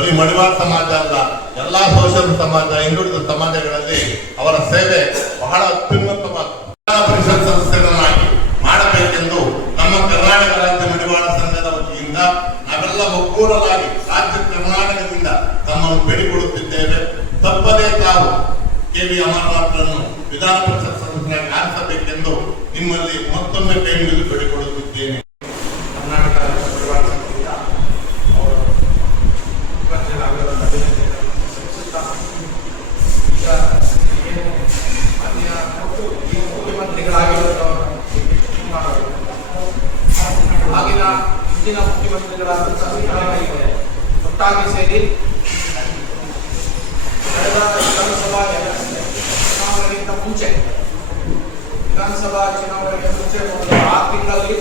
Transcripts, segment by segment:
ಬರೀ ಮಡಿವಾಳ ಸಮಾಜ ಅಲ್ಲ, ಎಲ್ಲಾ ಸೋಷಲ್ ಸಮಾಜ, ಹಿಂದುಳಿದ ಸಮಾಜಗಳಲ್ಲಿ ಅವರ ಸೇವೆ ಬಹಳ ಅತ್ಯುನ್ನತವಾದ ಪರಿಷತ್ ಸದಸ್ಯರನ್ನಾಗಿ ಮಾಡಬೇಕೆಂದು ನಮ್ಮ ಕರ್ನಾಟಕ ರಾಜ್ಯ ಮಡಿವಾಳ ಸಂಘದ ವತಿಯಿಂದ ನಾವೆಲ್ಲ ಒಗ್ಗೂಡಲಾಗಿ ರಾಜ್ಯ ಕರ್ನಾಟಕದಿಂದ ತಮ್ಮನ್ನು ಬೇಡಿಕೊಳ್ಳುತ್ತಿದ್ದೇವೆ. ತಪ್ಪದೇ ತಾವು ಕೆ.ವಿ. ಅಮರನಾಥರನ್ನು ವಿಧಾನ ಪರಿಷತ್ ಸದಸ್ಯರಾಗಿ ಆರಿಸಬೇಕೆಂದು ನಿಮ್ಮಲ್ಲಿ ಮತ್ತೊಮ್ಮೆ ಕೈ ಮುಗಿದು ಬೇಡಿಕೊಳ್ಳುತ್ತಿದ್ದೇನೆ. ಕರ್ನಾಟಕ ಮಡಿವಾಳ ಸಂಘದಿಂದ ಅವರು ಈಗ ಏನು ಮಾನ್ಯ ಮುಖ್ಯಮಂತ್ರಿಗಳಾಗಿರುವ ಆಗಿನ ಹಿಂದಿನ ಮುಖ್ಯಮಂತ್ರಿಗಳಾದಂತಹ ಸಿದ್ದರಾಮಯ್ಯ ಒಟ್ಟಾಗಿ ಸೇರಿ ಕಳೆದ ವಿಧಾನಸಭಾ ಚುನಾವಣೆಗಿಂತ ಮುಂಚೆ ಒಂದು 6 ತಿಂಗಳಲ್ಲಿ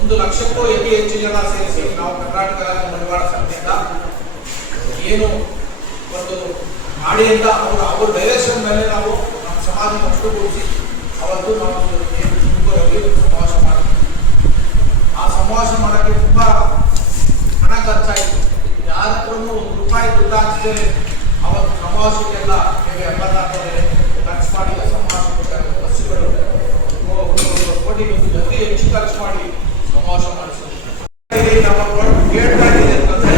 1 ಲಕ್ಷಕ್ಕೂ ಹೆಚ್ಚು ಜನ ಸೇರಿಸಿ ನಾವು ಕರ್ನಾಟಕ ರಾಜ್ಯ ಮಡಿವಾಳ ಸಂಘದಿಂದ ಏನು ಒಂದು ಮಾಡಿ ಅಂತ ಅವ್ರ ಡೈರೆಕ್ಷನ್ ಮೇಲೆ ನಾವು ನಮ್ಮ ಸಮಾಜ ಒಟ್ಟುಗೂಡಿಸಿ ಅವತ್ತು ನಾವು ತುಮಕೂರಲ್ಲಿ ಸಮಾವೇಶ ಮಾಡ್ತೀವಿ. ಆ ಸಮಾವೇಶ ಮಾಡೋಕ್ಕೆ ತುಂಬಾ ಹಣ ಖರ್ಚಾಯಿತು. ಯಾರ ಹತ್ರನೂ ₹1 ದುಡ್ಡು ಹಾಕ್ತೇವೆ. ಅವತ್ತು ಸಮಾವೇಶಕ್ಕೆಲ್ಲ ಅಮರನಾಥವರೇ ಖರ್ಚು ಮಾಡಿ ಸಮಾವೇಶ ಬಸ್ಸುಗಳು 1 ಕೋಟಿ ಅತಿ ಹೆಚ್ಚು ಖರ್ಚು ಮಾಡಿ ಸಮಾವೇಶ ಮಾಡಿಸಿದ್ರು. ಹೇಳ್ತಾ ಇದ್ದೀನಿ ಅಂತಂದ್ರೆ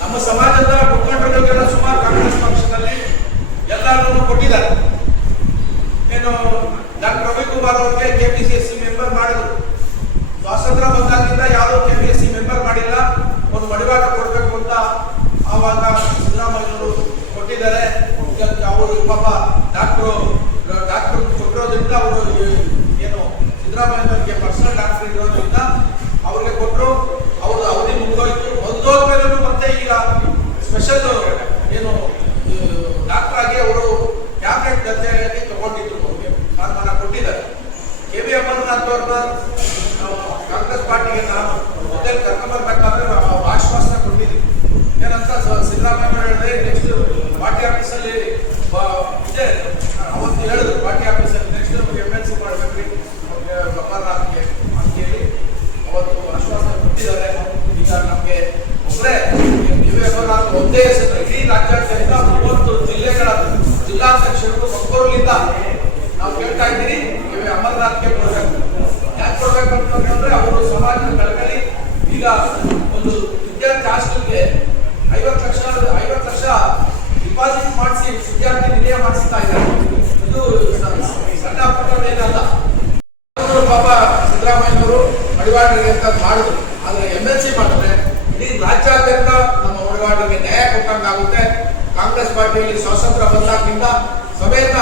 ನಮ್ಮ ಸಮಾಜದ ಮುಖಂಡರುಗಳಿಗೆಲ್ಲ ಸುಮಾರು ಕಾಂಗ್ರೆಸ್ ಪಕ್ಷದಲ್ಲಿ ಎಲ್ಲರೂ ಕೊಟ್ಟಿದ್ದಾರೆ. ಏನು ಡಾಕ್ಟರ್ ರವಿಕುಮಾರ್ ಅವರಿಗೆ ಕೆಪಿಸಿಸಿ ಮೆಂಬರ್ ಮಾಡಿದ್ರು. ಸ್ವಾತಂತ್ರ್ಯ ಬಂದಾಗಿಂದ ಯಾವುದೋ ಕೆಪಿಸಿಸಿ ಮೆಂಬರ್ ಮಾಡಿಲ್ಲ. ಒಂದು ಮಡಿವಾಳ ಕೊಡಬೇಕು ಅಂತ ಆವಾಗ ಸಿದ್ದರಾಮಯ್ಯವರು ಕೊಟ್ಟಿದ್ದಾರೆ. ಅವರು ಪಾಪ ಡಾಕ್ಟರ್ ಕೊಟ್ಟಿರೋದ್ರಿಂದ ಅವರು ಏನು ಸಿದ್ದರಾಮಯ್ಯನವರಿಗೆ ಪರ್ಸನಲ್ ಡಾಕ್ಟರ್ ಇರೋದ್ರಿಂದ ಅವ್ರಿಗೆ ಕೊಟ್ಟರು. ಅವರು ಅವಧಿ ಮುಗಿದೋದ್ಮೇಲೂ ಮತ್ತೆ ಈಗ ಸ್ಪೆಷಲ್ ಏನು ಡಾಕ್ಟರ್ ಆಗಿ ಅವರು ಟ್ಯಾಬ್ಲೆಟ್ ಜೊತೆಯಾಗಿ ತಗೊಂಡಿದ್ರು. ಅವ್ರಿಗೆ ತೀರ್ಮಾನ ಕೊಟ್ಟಿದ್ದಾರೆ. ಕೆ.ವಿ. ಅಮರನಾಥ್ ಅವ್ರನ್ನ ಕಾಂಗ್ರೆಸ್ ಪಾರ್ಟಿಗೆ ನಾನು ಮೊದಲು ಕರ್ಕೊಂಡ್ಬರ್ಬೇಕಾದ್ರೆ ಆಶ್ವಾಸನೆ ಕೊಟ್ಟಿದ್ವಿ. ಏನಂತ ಸಿದ್ದರಾಮಯ್ಯ ಹೇಳಿದ್ರೆ ನೆಕ್ಸ್ಟ್ ಪಾರ್ಟಿ ಆಫೀಸಲ್ಲಿ ಇದೆ ಅವತ್ತು ಹೇಳಿದ್ರು. ಪಾರ್ಟಿ ಆಫೀಸಲ್ಲಿ ನೆಕ್ಸ್ಟ್ MLC ಮಾಡ್ಬೇಕ್ರಿ ಅಮರನಾಥ್ಗೆ ಅಂತೇಳಿ ಅವತ್ತು ಆಶ್ವಾಸನೆ ಕೊಟ್ಟಿದ್ದಾರೆ. ಈಗ ನಮಗೆ ಒಬ್ಬರೇ ಕೆ.ವಿ. ಅಮರನಾಥ್ ಒಂದೇ ಹೆಸರು ಇಡೀ ರಾಜ್ಯಾದ್ಯಂತ 30 ಜಿಲ್ಲೆಗಳ ಜಿಲ್ಲಾಧ್ಯಕ್ಷರು ಒಬ್ಬರಿಂದ ನಾವು ಕೇಳ್ತಾ ಇದ್ದೀರಿ ಕೆ.ವಿ. ಅಮರನಾಥ್ಗೆ ಕೊಡಬೇಕು. ಯಾಕೆ ಕೊಡ್ಬೇಕು ಅಂತಂದ್ರೆ ಅವರು ಸಮಾಜ ಕಳಕಳಿ. ಈಗ ಒಂದು ವಿದ್ಯಾರ್ಥಿ ಹಾಸ್ಟೆಲ್ಗೆ 50 ಲಕ್ಷ ಡಿಪಾಸಿಟ್ ಮಾಡಿಸಿ ವಿದ್ಯಾರ್ಥಿ ನಿಲಯ ಮಾಡಿಸ್ತಾ ಇದ್ದಾರೆ. ಇದು ಸಣ್ಣ ಪುಟ್ಟದೇನಲ್ಲ. ಪಾಪ ಸಿದ್ದರಾಮಯ್ಯನವರು ಮಡಿವಾಳರಿಗೆ ಅಂತ ಮಾಡಿದ್ರು. ಆದ್ರೆ MLC ಮಾಡಿದ್ರೆ ಇಡೀ ರಾಜ್ಯಾದ್ಯಂತ ನಮ್ಮ ಮಡಿವಾಳರಿಗೆ ನ್ಯಾಯ ಕೊಟ್ಟಂಗಾಗುತ್ತೆ. ಕಾಂಗ್ರೆಸ್ ಪಾರ್ಟಿಯಲ್ಲಿ ಸ್ವಾತಂತ್ರ್ಯ ಬಂದಾಗಿಂದ ಸಮೇತ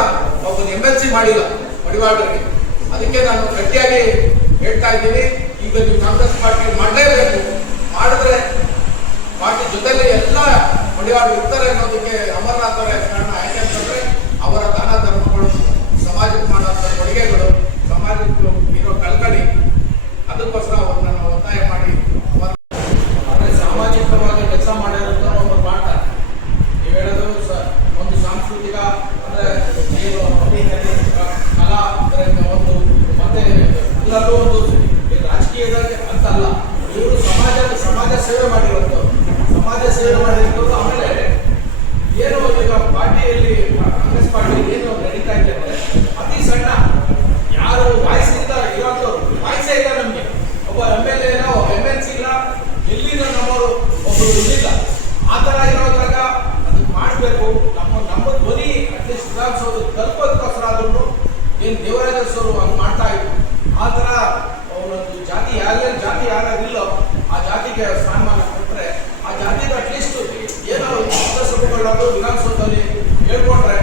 ಒಬ್ಬ MLC ಮಾಡಿಲ್ಲ ಮಡಿವಾಳರಿಗೆ. ಅದಕ್ಕೆ ನಾನು ಗಟ್ಟಿಯಾಗಿ ಹೇಳ್ತಾ ಇದ್ದೀನಿ, ಈಗ ನೀವು ಕಾಂಗ್ರೆಸ್ ಪಾರ್ಟಿ ಮಾಡಲೇಬೇಕು. ಮಾಡಿದ್ರೆ ಪಾರ್ಟಿ ಜೊತೆಲಿ ಎಲ್ಲ ಮಡಿವಾಳರು ಇರ್ತಾರೆ ಅನ್ನೋದಕ್ಕೆ ಅಮರನಾಥ್ ಅವರೇ ಕಾರಣ. ಯಾಕೆಂತಂದ್ರೆ ಅವರ ದಾನ ಧರ್ಮಗಳು, ಸಮಾಜಕ್ಕೆ ಮಾಡುವಂಥ ಕೊಡುಗೆಗಳು, ಸಮಾಜಕ್ಕೆ ಇರೋ ಕಳಕಳಿ, ಅದಕ್ಕೋಸ್ಕರ ಅವ್ರನ್ನ ನಾವು ಒತ್ತಾಯ ಮಾಡಿ ಸಾಮಾಜಿಕವಾಗಿ ಕೆಲಸ ಮಾಡಿರೋದನ್ನ ಒಬ್ಬರು ಮಾಡ್ತಾರೆ. ನೀವು ಹೇಳೋದು ಒಂದು ಸಾಂಸ್ಕೃತಿಕ ಅಂದ್ರೆ ಏನು ಕಲಾ ಒಂದು ಮತ್ತೆ ಎಲ್ಲರೂ ಒಂದು ರಾಜಕೀಯದಾಗ ಅಂತ ಅಲ್ಲ, ಇವರು ಸಮಾಜ ಸೇವೆ ಮಾಡಿರೋದು. ಆಮೇಲೆ ಏನು ಈಗ ಪಾರ್ಟಿಯಲ್ಲಿ ಕಾಂಗ್ರೆಸ್ ಪಾರ್ಟಿಯಲ್ಲಿ ಏನು ನಡೀತಾ ಇದೆ ಅಂದ್ರೆ ಅತಿ ಸಣ್ಣ ಯಾರು ವಾಯ್ಸಿಂದ ಇರೋದು ವಾಯ್ಸೇ ಇಲ್ಲ. ನಮಗೆ ಒಬ್ಬ MLA MLC ಇಲ್ಲ, ಎಲ್ಲಿಂದ ನಮ್ಮವರು ಒಬ್ಬರು ಇರಲಿಲ್ಲ. ಆ ಥರ ಇರೋದ್ರಾಗ ಅದಕ್ಕೆ ಮಾಡಬೇಕು. ನಮ್ಮ ಧ್ವನಿ ಅಟ್ಲೀಸ್ಟ್ ವಿಧಾನಸೌಧ ತಲುಪೋದಕ್ಕೋಸ್ಕರ ಆದ್ರೂ ಏನು ದೇವರಾಜರು ಹಂಗೆ ಮಾಡ್ತಾ ಇದ್ರು. ಆ ಥರ ಅವನೊಂದು ಜಾತಿ ಯಾರ್ಯಾರಿಲ್ಲೋ ಆ ಜಾತಿಗೆ ಸ್ಥಾನಮಾನ ಕೊಟ್ಟರೆ ಆ ಜಾತಿಗೆ ಅಟ್ಲೀಸ್ಟ್ ಏನೋ ಸಭೆಗಳಾದ್ರು ವಿಧಾನಸೌಧದಲ್ಲಿ ಹೇಳ್ಕೊಂಡ್ರೆ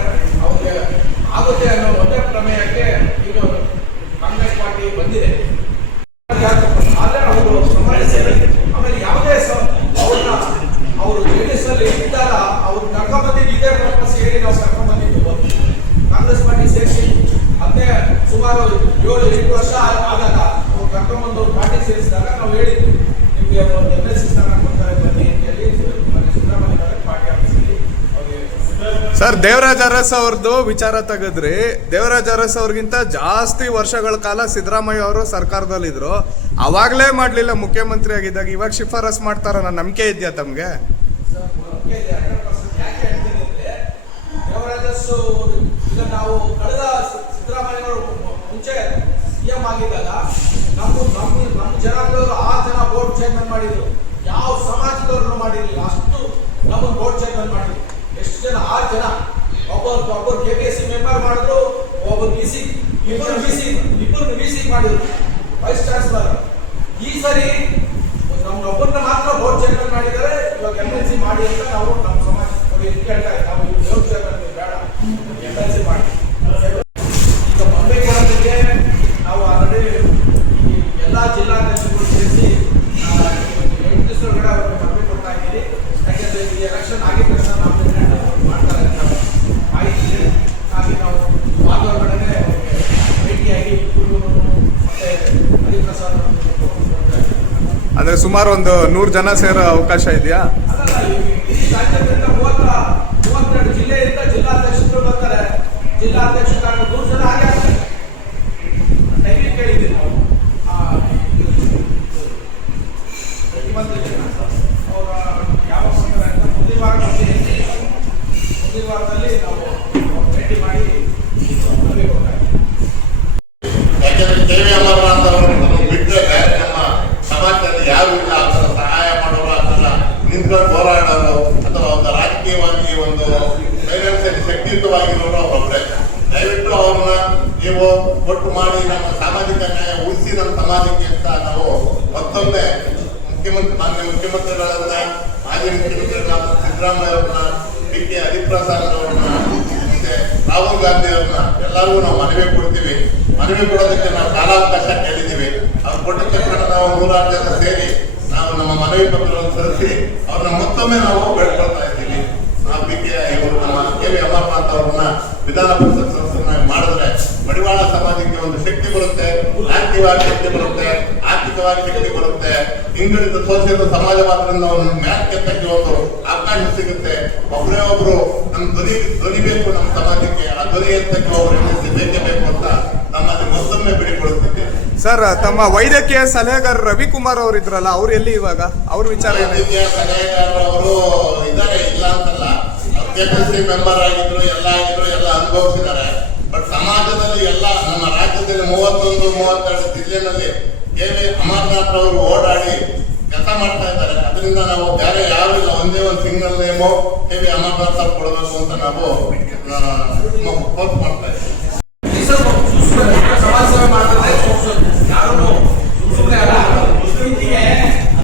ಅವ್ರಿಗೆ ಆಗುತ್ತೆ ಅನ್ನೋ ಒಂದೇ ಪ್ರಮೇಯಕ್ಕೆ ಈಗ ಕಾಂಗ್ರೆಸ್ ಪಾರ್ಟಿ ಬಂದಿದೆ. ಆದರೆ ಅವರು ಸಮಾಜ ಸೇವೆ ಆಮೇಲೆ ಯಾವುದೇ ಅವ್ರನ್ನ ಅವರು JDS ಅಲ್ಲಿ ಇದ್ದಾಗ ಅವ್ರು ಕರ್ಕೊಂಡ್ಬಂದಿದ್ದು ಇದೇ ಪರ್ಪಸ್ ಹೇಳಿ ನಾವು ಕರ್ಕೊಂಡ್ಬಂದಿದ್ದು. ಕಾಂಗ್ರೆಸ್ ಪಾರ್ಟಿ ಸೇರಿಸಿ ಅದೇ ಸುಮಾರು 7-8 ವರ್ಷ ಆದಾಗ ಅವ್ರು ಕರ್ಕೊಂಡ್ಬಂದು ಪಾರ್ಟಿ ಸೇರಿಸಿದಾಗ ನಾವು ಹೇಳಿದ್ವಿ ನಿಮಗೆ ಒಂದು MLC ಸ್ಥಾನ ಕೊಡ್ತಾರೆ ಬನ್ನಿ ಅಂತ ಹೇಳಿ ಸಿದ್ದರಾಮಯ್ಯ ಪಾರ್ಟಿ ಆಫೀಸಲ್ಲಿ ಅವ್ರಿಗೆ. ಸರ್, ದೇವರಾಜ ಅರಸ್ ಅವ್ರದ್ದು ವಿಚಾರ ತೆಗೆದ್ರಿ. ದೇವರಾಜ ಅರಸ್ ಅವ್ರಿಗಿಂತ ಜಾಸ್ತಿ ವರ್ಷಗಳ ಕಾಲ ಸಿದ್ದರಾಮಯ್ಯ ಅವರು ಸರ್ಕಾರದಲ್ಲಿದ್ರು. ಅವಾಗಲೇ ಮಾಡಲಿಲ್ಲ ಮುಖ್ಯಮಂತ್ರಿ ಆಗಿದ್ದಾಗ. ಇವಾಗ ಶಿಫಾರಸ್ ಮಾಡ್ತಾರ, ನನ್ನ ನಂಬಿಕೆ ಇದೆಯಾ ತಮಗೆ? ನಂಬಿಕೆ ಇದೆ 100%. ಯಾಕೆ ಹೇಳ್ತೀನಿ ಅಂದ್ರೆ ದೇವರಾಜಸ್ ಈಗ ನಾವು ಕಳೆದ ಸಿದ್ದರಾಮಯ್ಯನವರು ಮುಂಚೆ ಸಿಎಂ ಆಗಿದ್ದಾಗ ನಮ್ಮ ಜನಾಂಗದವರು 6 ಜನ ಬೋರ್ಡ್ ಚೇರ್ಮನ್ ಮಾಡಿದ್ರು. ಯಾವ ಸಮಾಜದವ್ರನ್ನು ಮಾಡಿರಲಿಲ್ಲ. ಅಷ್ಟು ನಮ್ಮ ಬೋರ್ಡ್ ಚೇರ್ಮನ್ ಮಾಡಿದ್ರು. ಎಷ್ಟು ಜನ? 6 ಜನ. ಒಬ್ಬರು KPSC ಮೆಂಬರ್ ಮಾಡಿದ್ರು, ಒಬ್ಬರು BC, ಇಬ್ಬರು BC ಮಾಡಿದ್ರು, ವೈಸ್ ಚಾನ್ಸಲರ್. ಈ ಸರಿ ನಮ್ಮೊಬ್ಬರನ್ನ ಮಾತ್ರ ಬೋರ್ಡ್ ಚೇರ್ಮನ್ ಮಾಡಿದ್ದಾರೆ. ಇವಾಗ MLC ಮಾಡಿ ಅಂತ ನಾವು ನಮ್ಮ ಸಮಾಜ ಕೇಳ್ತಾ ಇದ್ದೀವಿ. ನಾವು ಬೋರ್ಡ್ ಚೇರ್ಮನ್ ಬೇಡ, MLC ಮಾಡಿ. ಈಗ ಮಂಬೇಕರಕ್ಕೆ ನಾವು ಆಲ್ರೆಡಿ ಎಲ್ಲ ಜಿಲ್ಲಾಧ್ಯಕ್ಷರು ಸೇರಿಸಿ 8 ದಿವಸದೊಳಗಡೆ ಅವ್ರಿಗೆ ಮನವಿ ಕೊಡ್ತಾ ಇದ್ದೀವಿ. ಯಾಕೆಂದ್ರೆ ಈ ಎಲೆಕ್ಷನ್ ಆಗಿದ ತಕ್ಷಣ ನಾವು ಮಾಡ್ತಾರೆ ಅಂತ ಮಾಹಿತಿ ಇದೆ. ಹಾಗೆ ನಾವು ವಾತಾವರಣನೇ ಭೇಟಿಯಾಗಿ ಮತ್ತೆ ಹರಿಪ್ರಸಾದ್ ಅಂದ್ರೆ ಸುಮಾರು ಒಂದು 100 ಜನ ಸೇರೋ ಅವಕಾಶ ಇದೆಯಾ? ಅಲ್ಲ, ಈ ರಾಜ್ಯದಿಂದ 32 ಜಿಲ್ಲೆಯಿಂದ ಜಿಲ್ಲಾಧ್ಯಕ್ಷರು ಬರ್ತಾರೆ. ಜಿಲ್ಲಾಧ್ಯಕ್ಷರಾಗಿ 100 ಜನ ಹಾಗೆ ಆಗ್ತಾರೆ. ಡೈಲಿ ಕೇಳಿದ್ದೀವಿ ನಾವು ಮುಖ್ಯಮಂತ್ರಿ ಅವರ ಯಾವಾಗ ಬರ್ತಾರೆ ಅಂತ ಮುಂದಿನ ವಾರದಲ್ಲಿ ನಾವು ಭೇಟಿ ಮಾಡಿ ಮನವಿ ಕೊಡ್ತಾ ಇದ್ದೀವಿ. ಯಾಕೆಂದ್ರೆ KV ಅಮರನಾಥ್ ಅವರನ್ನು ಬಿಟ್ಟರೆ ನಮ್ಮ ಸಮಾಜದಲ್ಲಿ ಯಾರು ಇಲ್ಲ. ಆ ಥರ ಸಹಾಯ ಮಾಡೋರು, ಆ ಥರ ನಿಂತ್ಕೊಂಡು ಹೋರಾಡೋರು ಅಥವಾ ಒಂದು ರಾಜಕೀಯವಾಗಿ ಒಂದು ಫೈನಾನ್ಸಿಯಲ್ ಶಕ್ತಿಯುತವಾಗಿರೋರು ಅವರೊಬ್ಬರೇ. ದಯವಿಟ್ಟು ಅವ್ರನ್ನ ನೀವು ಒಟ್ಟು ಮಾಡಿ ನಮ್ಮ ಸಾಮಾಜಿಕ ನ್ಯಾಯ ಉಳಿಸಿ ನಮ್ಮ ಸಮಾಜಕ್ಕೆ ಅಂತ ನಾವು ಮತ್ತೊಮ್ಮೆ ಮಾನ್ಯ ಮುಖ್ಯಮಂತ್ರಿಗಳನ್ನ, ಮಾಜಿ ಮುಖ್ಯಮಂತ್ರಿಗಳಾದ ಸಿದ್ದರಾಮಯ್ಯ ಅವ್ರನ್ನ, DK ಹರಿಪ್ರಸಾದ್ ಅವ್ರನ್ನ, ಮತ್ತೆ ರಾಹುಲ್ ಗಾಂಧಿ ಅವ್ರನ್ನ ಎಲ್ಲರಿಗೂ ನಾವು ಮನವಿ ಕೊಡ್ತೀವಿ. ಮನವಿ ಕೊಡೋದಕ್ಕೆ ನಾವು ಕಾಲಾವಕಾಶ ಕೇಳಿದ್ದೀವಿ. ಅವ್ರು ಕೊಟ್ಟ ತಕ್ಷಣ ನಾವು 106 ಜನ ಸೇರಿ ನಾವು ನಮ್ಮ ಮನವಿ ಪತ್ರವನ್ನು ಸಲ್ಲಿಸಿ ಅವ್ರನ್ನ ಮತ್ತೊಮ್ಮೆ ನಾವು ಬೇಡ್ಕೊಳ್ತಾ ಇದ್ದೀವಿ. ನಾವು ಇವರು ನಮ್ಮ KV ಅಮರನಾಥ್ ಅವ್ರನ್ನ ವಿಧಾನ ಪರಿಷತ್ ಸದಸ್ಯರನ್ನಾಗಿ ಮಾಡಿದ್ರೆ ಮಡಿವಾಳ ಸಮಾಜಕ್ಕೆ ಒಂದು ಶಕ್ತಿ ಬರುತ್ತೆ, ಆರ್ಥಿಕವಾಗಿ ಶಕ್ತಿ ಬರುತ್ತೆ, ಆರ್ಥಿಕವಾಗಿ ಶಕ್ತಿ ಬರುತ್ತೆ, ಹಿಂದುಳಿದ ಶೋಷಿತ ಸಮಾಜವಾದ್ರಿಂದ ಒಂದು ಮ್ಯಾಚ್ ಕೆತ್ತಕ್ಕೆ ಒಂದು ಅವಕಾಶ ಸಿಗುತ್ತೆ. ಒಬ್ಬರೇ ಒಬ್ರು ನಮ್ಮ ಧ್ವನಿ ಬೇಕು ನಮ್ಮ ಸಮಾಜಕ್ಕೆ. ಆ ಧ್ವನಿ ಎತ್ತಕ್ಕೆ ಒಬ್ಬರು ಬೇಕೇ ಬೇಕು ಅಂತ ನಮ್ಮಲ್ಲಿ ಮತ್ತೊಮ್ಮೆ ಬೇಡಿಕೊಳ್ಳುತ್ತಿದ್ದೇವೆ. ಸರ್, ತಮ್ಮ ವೈದ್ಯಕೀಯ ಸಲಹೆಗಾರ ರವಿಕುಮಾರ್ ಅವರು ಇದ್ರಲ್ಲ, ಅವ್ರು ಎಲ್ಲಿ ಇವಾಗ? ಅವ್ರ ವಿಚಾರ ವೈದ್ಯಕೀಯ ಸಲಹೆಗಾರರು ಅವರು ಇದ್ದಾರೆ, ಇಲ್ಲ ಅಂತಲ್ಲ. KPSC ಮೆಂಬರ್ ಆಗಿದ್ರು, ಎಲ್ಲ ಅನುಭವಿಸಿದ್ದಾರೆ. ಬಟ್ ಸಮಾಜದಲ್ಲಿ ಎಲ್ಲ ನಮ್ಮ ರಾಜ್ಯದಲ್ಲಿ 31-32 ಜಿಲ್ಲೆನಲ್ಲಿ KV ಅಮರನಾಥ್ ಅವರು ಓಡಾಡಿ ಕೆಲಸ ಮಾಡ್ತಾ ಇದ್ದಾರೆ. ಅದರಿಂದ ನಾವು ಬೇರೆ ಯಾರು ಇಲ್ಲ, ಒಂದೇ ಒಂದು ಸಿಂಗಲ್ ನೇಮು KV ಅಮರನಾಥ್ ಅವ್ರು ಕೊಡಬೇಕು ಅಂತ ನಾವು ಫೋರ್ಸ್ ಮಾಡ್ತಾ ಇದ್ದೀವಿ. ಸಮಾಜ ಸೇವೆ ಮಾಡ್ತಾರೆ ಯಾರು ಸುಮ್ಮನೆ ಅಲ್ಲ.